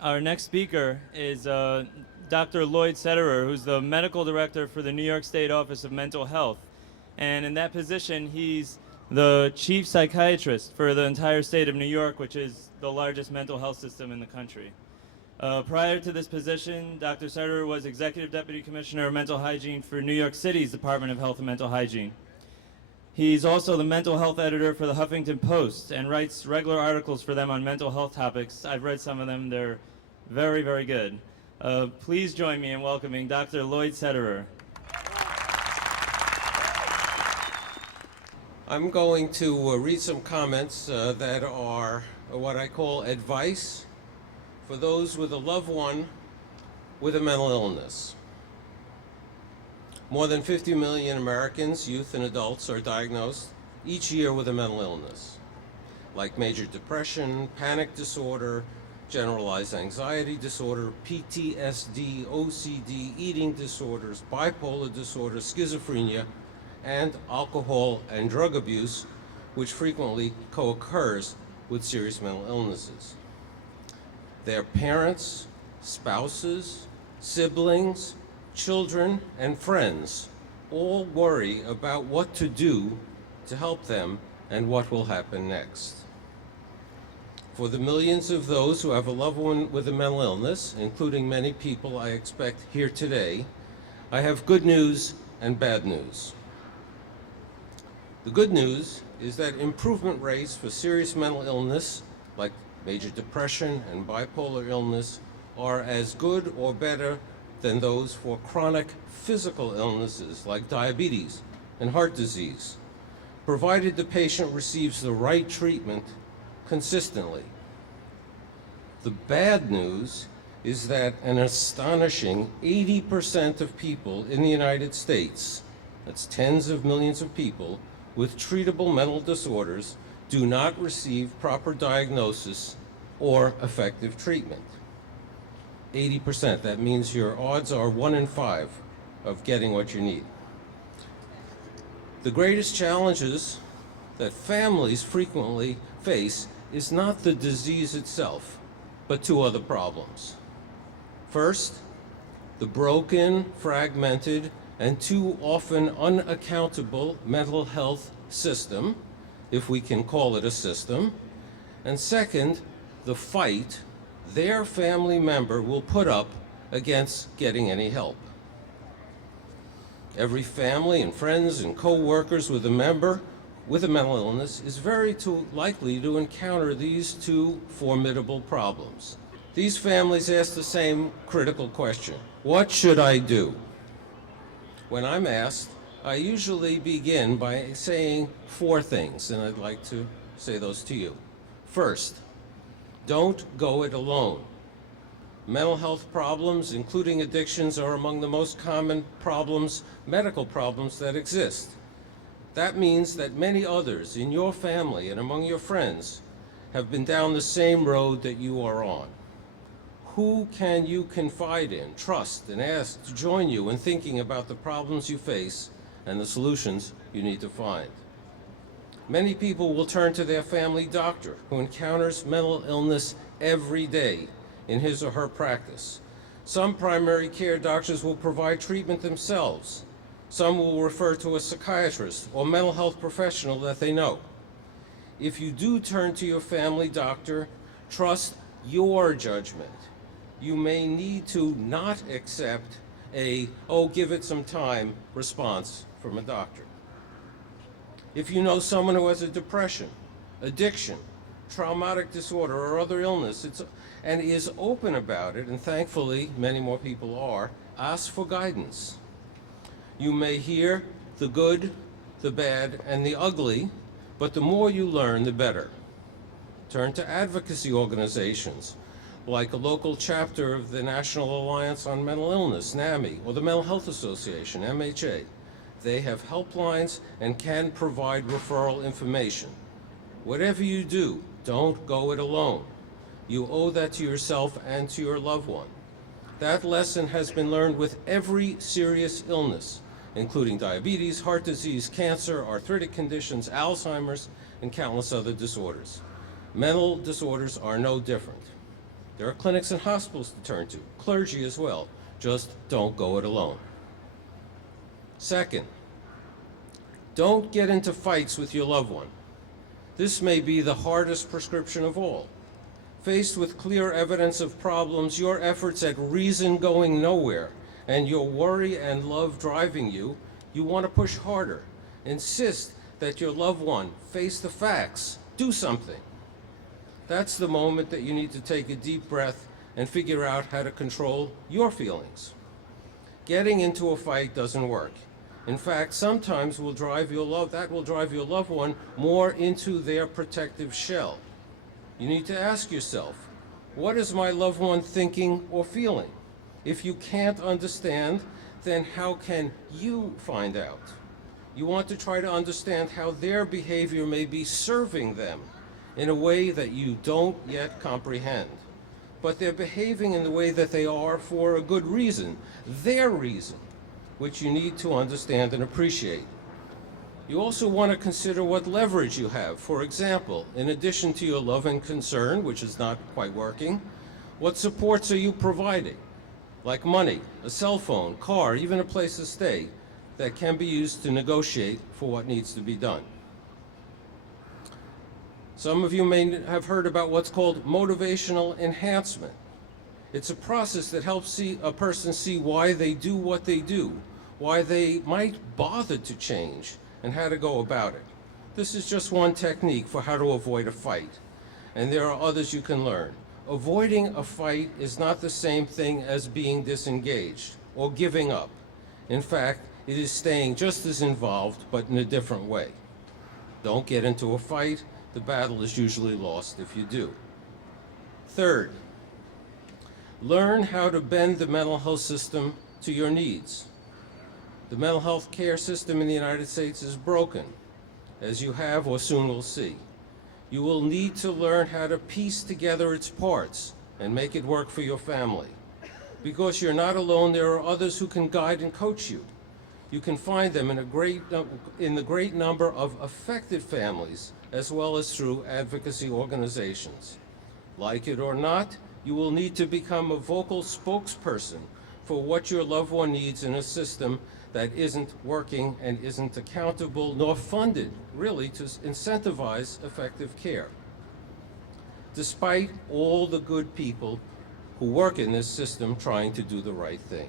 Our next speaker is Dr. Lloyd Sederer, who's the medical director for the New York State Office of Mental Health. And in that position, he's the chief psychiatrist for the entire state of New York, which is the largest mental health system in the country. Prior to this position, Dr. Sederer was Executive Deputy Commissioner of Mental Hygiene for New York City's Department of Health and Mental Hygiene. He's also the mental health editor for the Huffington Post and writes regular articles for them on mental health topics. I've read some of them. They're very, very good. Please join me in welcoming Dr. Lloyd Sederer. I'm going to read some comments that are what I call advice for those with a loved one with a mental illness. More than 50 million Americans, youth and adults, are diagnosed each year with a mental illness, like major depression, panic disorder, generalized anxiety disorder, PTSD, OCD, eating disorders, bipolar disorder, schizophrenia, and alcohol and drug abuse, which frequently co-occurs with serious mental illnesses. Their parents, spouses, siblings, children, and friends all worry about what to do to help them and what will happen next. For the millions of those who have a loved one with a mental illness, including many people I expect here today, I have good news and bad news. The good news is that improvement rates for serious mental illness, like major depression and bipolar illness, are as good or better than those for chronic physical illnesses like diabetes and heart disease, provided the patient receives the right treatment consistently. The bad news is that an astonishing 80% of people in the United States, that's tens of millions of people, with treatable mental disorders do not receive proper diagnosis or effective treatment. 80%, that means your odds are 1 in 5 of getting what you need. The greatest challenges that families frequently face is not the disease itself, but two other problems. First, the broken, fragmented, and too often unaccountable mental health system, if we can call it a system. And second, the fight their family member will put up against getting any help. Every family and friends and co-workers with a member with a mental illness is very likely to encounter these two formidable problems. These families ask the same critical question: what should I do? When I'm asked, I usually begin by saying 4 things, and I'd like to say those to you. First, don't go it alone. Mental health problems, including addictions, are among the most common problems, medical problems, that exist. That means that many others in your family and among your friends have been down the same road that you are on. Who can you confide in, trust, and ask to join you in thinking about the problems you face and the solutions you need to find? Many people will turn to their family doctor, who encounters mental illness every day in his or her practice. Some primary care doctors will provide treatment themselves. Some will refer to a psychiatrist or mental health professional that they know. If you do turn to your family doctor, trust your judgment. You may need to not accept a, "oh, give it some time" response from a doctor. If you know someone who has a depression, addiction, traumatic disorder, or other illness, and is open about it, and thankfully many more people are, ask for guidance. You may hear the good, the bad, and the ugly, but the more you learn, the better. Turn to advocacy organizations, like a local chapter of the National Alliance on Mental Illness, NAMI, or the Mental Health Association, MHA. They have helplines and can provide referral information. Whatever you do, don't go it alone. You owe that to yourself and to your loved one. That lesson has been learned with every serious illness, including diabetes, heart disease, cancer, arthritic conditions, Alzheimer's, and countless other disorders. Mental disorders are no different. There are clinics and hospitals to turn to, clergy as well. Just don't go it alone. Second, don't get into fights with your loved one. This may be the hardest prescription of all. Faced with clear evidence of problems, your efforts at reason going nowhere, and your worry and love driving you, you want to push harder. Insist that your loved one face the facts. Do something. That's the moment that you need to take a deep breath and figure out how to control your feelings. Getting into a fight doesn't work. In fact, sometimes that will drive your loved one more into their protective shell. You need to ask yourself, what is my loved one thinking or feeling? If you can't understand, then how can you find out? You want to try to understand how their behavior may be serving them in a way that you don't yet comprehend. But they're behaving in the way that they are for a good reason, their reason, which you need to understand and appreciate. You also want to consider what leverage you have. For example, in addition to your love and concern, which is not quite working, what supports are you providing? Like money, a cell phone, car, even a place to stay that can be used to negotiate for what needs to be done. Some of you may have heard about what's called motivational enhancement. It's a process that helps a person see why they do what they do, why they might bother to change, and how to go about it. This is just one technique for how to avoid a fight, and there are others you can learn. Avoiding a fight is not the same thing as being disengaged or giving up. In fact, it is staying just as involved, but in a different way. Don't get into a fight. The battle is usually lost if you do. Third, learn how to bend the mental health system to your needs. The mental health care system in the United States is broken, as you have or soon will see. You will need to learn how to piece together its parts and make it work for your family. Because you're not alone, there are others who can guide and coach you. You can find them in the great number of affected families, as well as through advocacy organizations. Like it or not, you will need to become a vocal spokesperson for what your loved one needs in a system that isn't working and isn't accountable nor funded, really, to incentivize effective care. Despite all the good people who work in this system trying to do the right thing.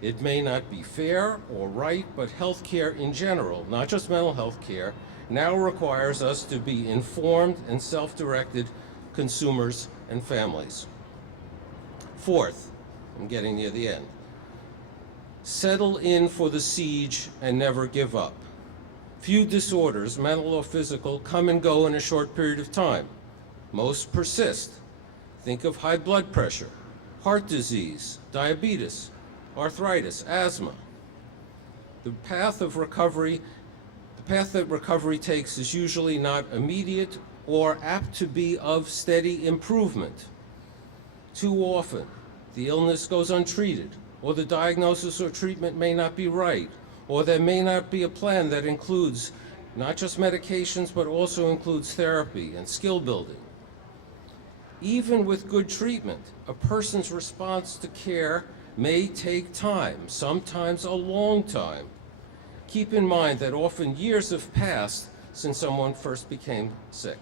It may not be fair or right, but health care in general, not just mental health care, now requires us to be informed and self-directed consumers and families. Fourth, I'm getting near the end. Settle in for the siege and never give up. Few disorders, mental or physical, come and go in a short period of time. Most persist. Think of high blood pressure, heart disease, diabetes, arthritis, asthma. The path that recovery takes is usually not immediate or apt to be of steady improvement. Too often, the illness goes untreated, or the diagnosis or treatment may not be right, or there may not be a plan that includes not just medications, but also includes therapy and skill building. Even with good treatment, a person's response to care may take time, sometimes a long time. Keep in mind that often years have passed since someone first became sick.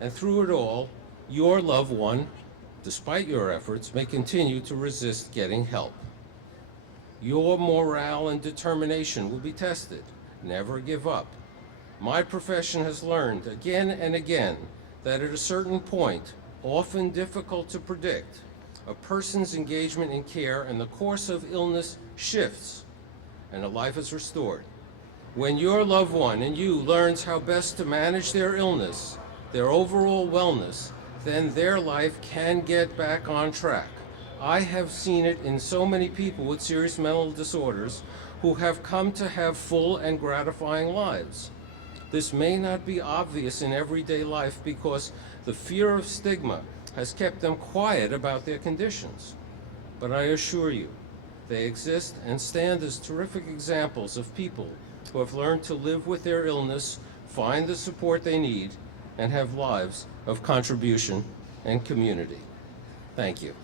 And through it all, your loved one, despite your efforts, may continue to resist getting help. Your morale and determination will be tested. Never give up. My profession has learned again and again that at a certain point, often difficult to predict, a person's engagement in care and the course of illness shifts and a life is restored. When your loved one and you learns how best to manage their illness, their overall wellness, then their life can get back on track. I have seen it in so many people with serious mental disorders who have come to have full and gratifying lives. This may not be obvious in everyday life because the fear of stigma has kept them quiet about their conditions. But I assure you, they exist and stand as terrific examples of people who have learned to live with their illness, find the support they need, and have lives of contribution and community. Thank you.